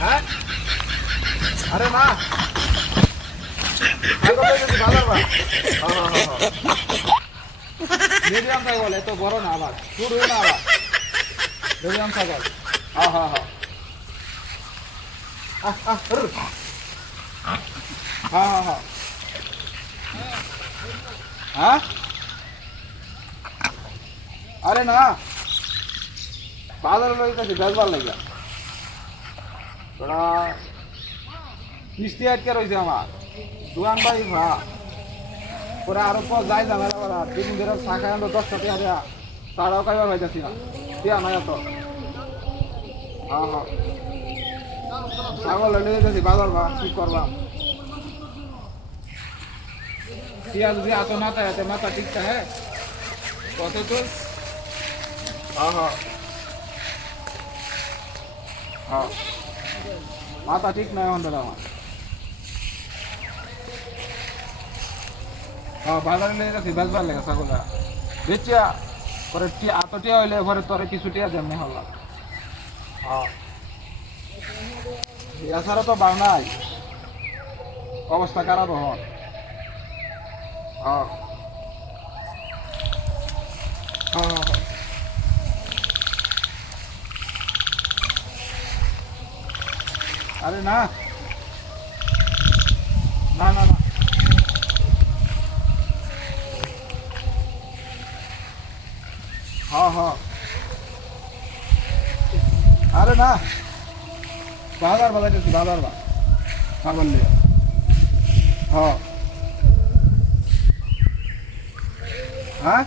হ্যাঁ আরে না মিডিয়াম ছাগল এত বড় না আবার ছোট না আবার মিডিয়াম ছাগল হ্যাঁ হ্যাঁ হ্যাঁ হ্যাঁ হ্যাঁ হ্যাঁ হ্যাঁ আরে না বাজারে লইতেছি বেচবার লাগিয়া তোরা কিস্তি আটকে রয়েছে আমার দোকান বাড়ি ভা পরে আরো পর যাই ঝামেলা করা দুদিন ধরে চা খাই আমরা 10 টাকা দেয়া তারাও খাইবার হইতেছি না দেয়া নাই এত হ্যাঁ হ্যাঁ ছাগল লইলে যেতেছি বাজার ভা কি করবা পেঁয়াজ দিয়ে এত মাথা এত মাথা ঠিকঠাক হ্যাঁ কত চল হ্যাঁ হ্যাঁ হ্যাঁ মাথা ঠিক নয় আমাদের আমার হ্যাঁ বাজারে নিয়ে যাচ্ছি বেচবার লেগে ছাগলটা বেচিয়া পরে এত টিয়া হইলে পরে তোরে কিছু টিয়া যেমনি হলাম হ্যাঁ এছাড়া তো বাউ নাই অবস্থা খারাপ হন হ্যাঁ হ্যাঁ আরে না না না না হ্যাঁ হ্যাঁ আরে না বাজার বাজাইতেছি বাজার বা ছাগল নিয়ে হ্যাঁ হ্যাঁ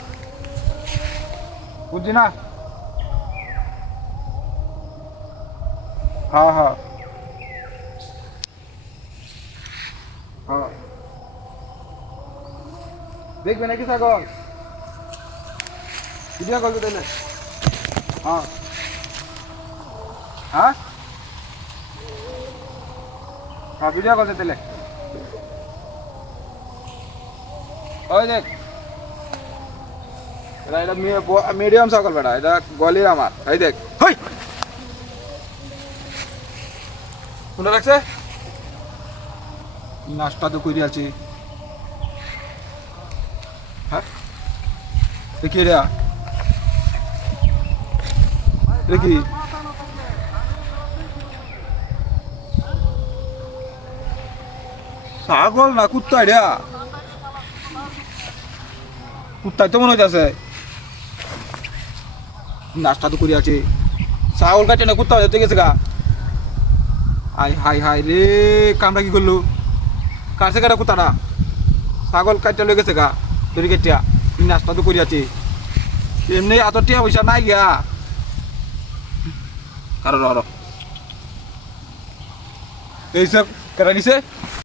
বুঝছি না হ্যাঁ হ্যাঁ হ্যাঁ দেখবে নাকি ছাগল ভিডিও কল দিলে হ্যাঁ হ্যাঁ হ্যাঁ ভিডিও কল দিলে ওই দেখ এটা মিডিয়াম ছাগল বেটা এটা গলির আমার এই দেখ হই শুনে রাখছে নাস্তা তো করে আছি হ্যাঁ দেখি রে দেখি ছাগল না কুত্তা রে কুত্তাই তো মনে হইতেছে নাস্তা তো করে আছে ছাগল কাটে না কুত্তা হতে গেছে গা হাই হাই হাই রে কামড়া কি করলো কাটছে কাটা কুত্তাটা ছাগল কাটতে লয়ে গেছে গা তরি কেটিয়া নাস্তা তো করে আছে এমনি এত টিয়া পয়সা নাই গিয়া আরো এইসব কেটা নিছে